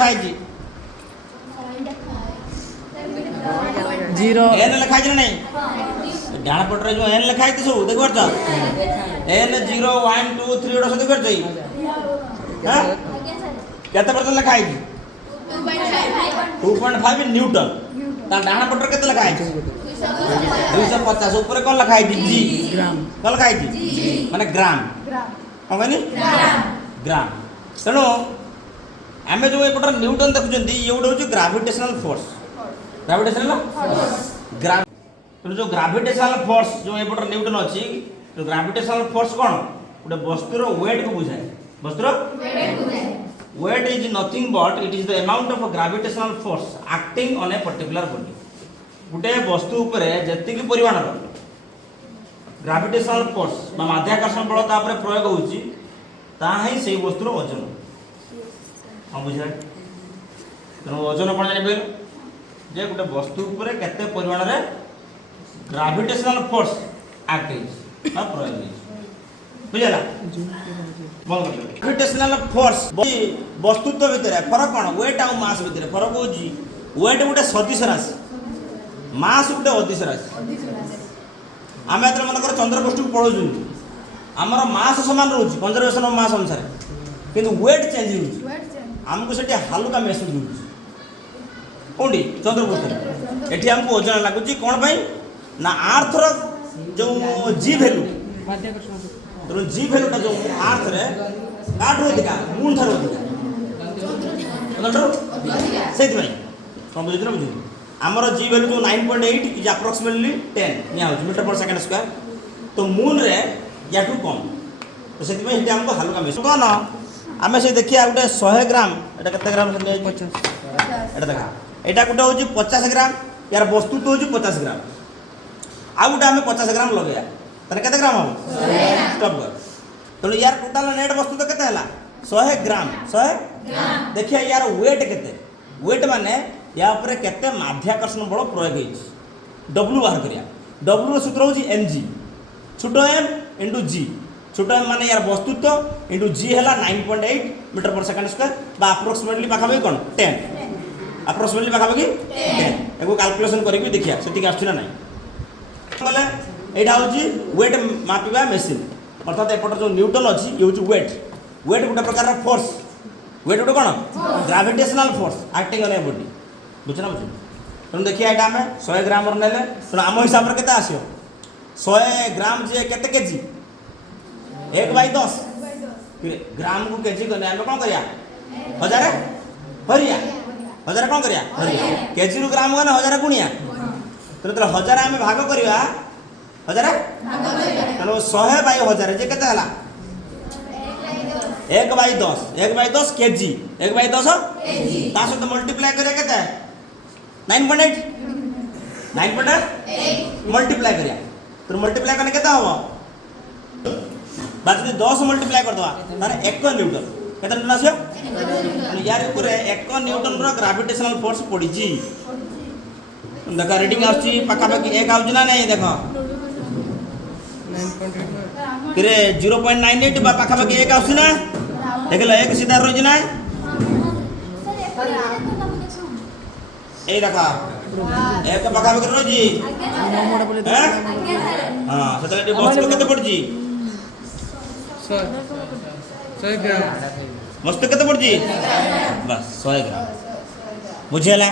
लिखाई जी zero N लिखाई जी नहीं डाण पटरे जो एन लिखाई थी सब देख परछ एन 0 1 2 3 ओडा सब देख परछ हां केते परसेंट लिखाई जी 2.5 न्यूटन ता डाण पटरे केते लिखाई जी 250 ऊपर कोन लिखाई जी जी ग्राम कोन लिखाई जी माने ग्राम कोन कहनी ग्राम तेणु आम जो एपटर न्यूटन देखुं ये गोटे हूँ ग्राविटेशनल फोर्स ग्राविटेशनल तेणु जो ग्राविटेशनल फोर्स जो एपटर न्यूटन अच्छी तो ग्राविटेशनल फोर्स कौन गोटे वस्तुर वेट को बुझाए वस्तुर weight is nothing but it is the amount of gravitational force acting on a particular body गोटे वस्तु उपर जी परिमाण ग्राविटेशनल फोर्स माध्याकर्षण बल तापर प्रयोग होची ताही से वस्तुर वजन हाँ बुझे तेणु वजन कौन जान जे गोटे वस्तु उपर केते परिमाण रे ग्राविटेशनल फोर्स एक्ट प्रयोग बुझेगा ग्राविटेशनल फोर्स वस्तुत्व भितर फरक कौन वेट आउ मास भितर फरक हो वेट गोटे सदिश राशि मास गोटे अदिश राशि आम एत मनकर चंद्रपृष्ठ को पढ़ू आमर मास सामान रोच कंजर्वेशन ऑफ मास अनुसार किंतु वेट चेंज हो आमको से हालुका महसूस हो कौटी चंद्रपृष्ठ एटी आमको ओजन लगुच कौन पाई ना आर्थर जो जी भैल्यू तेणु जी भैल्यूटा जो आर्थ रे काठू अधिका मून ठार अधिका से कौन बुझे ना बुझे आमर जी भैल्यू जो 9.8 इज अप्रोक्सीमेटली 10 निया मीटर पर सेकेंड स्क्वायर तो मून रे या टू कम तो से आमको हालुका महसूस कौन आम से देखिए गोटे 100 ग्राम एटा केते ग्राम से एटा देखा एटा गोटे हूँ 50 ग्राम यार वस्तु तो हूँ 50 ग्राम आ गोटे आम 50 ग्राम लगे तेरे केते ग्राम हम स्टॉप तेणु यार टोटाल नेट वस्तु तो केते हला 100 ग्राम 100 देखिए यार वेट केते वेट माने या ऊपर केते माध्याकर्षण बल प्रयोग होइछि डब्ल्यू बाहर करिया डब्ल्यू रो सूत्र होछि mg छोटो m इंटू g छोटो m माने यार वस्तुत्व इंटू g है 9.8 मीटर पर सेकंड स्क्वायर बा अप्रोक्सीमेटली पाखापाखि कौन 10 अप्रोक्सीमेटली पाखापाखि 10 एगो कैलकुलेशन करके देखिया सेटिक आछी ना नहीं बोले एटा होची वेट मापिबा मशीन अर्थात एपटर जो न्यूटन अच्छी ये होची वेट वेट गोटे प्रकार फोर्स वेट गोटे कौन gravitational force acting on a body बुझना बुझे तेणु देखिए यहाँ आम 100 ग्राम नेले तेणु आम हिसाब से केते आसियो 100 ग्राम जे केते केजी 1/10 ग्राम को केजी कने आम कौन करिया हजार हरिया हजार कौन करिया हरिया केजी रु ग्राम गने हजार गुणिया तेणु तो हजार आम भाग करवा हजार तेणु 100/1000 जे केते हला 1/10 1/10 केजी 1/10 ता सहित मल्टीप्लाई करिया केते 9.8 मल्टीप्लाई करिया तो मल्टीप्लाई करने केते हबो बाकी 10 मल्टीप्लाई कर दवा तारे 1 न्यूटन केते न्यूटन आसियो यार ऊपर 1 न्यूटन रो ग्रेविटेशनल फोर्स पड़ी जी देखा रीडिंग आछि पाखा पाखी 1 आउछ ना नहीं देखो किरे 0.98 बा पाखा पाखी 1 आउछ ना देखला 1 सीधा रोज ना ए देखा एक पाखा पाखी रोजी हां सेतले बस केते पड़जी 100 ग्राम मस्त केते पड़जी बस 100 ग्राम बुझेला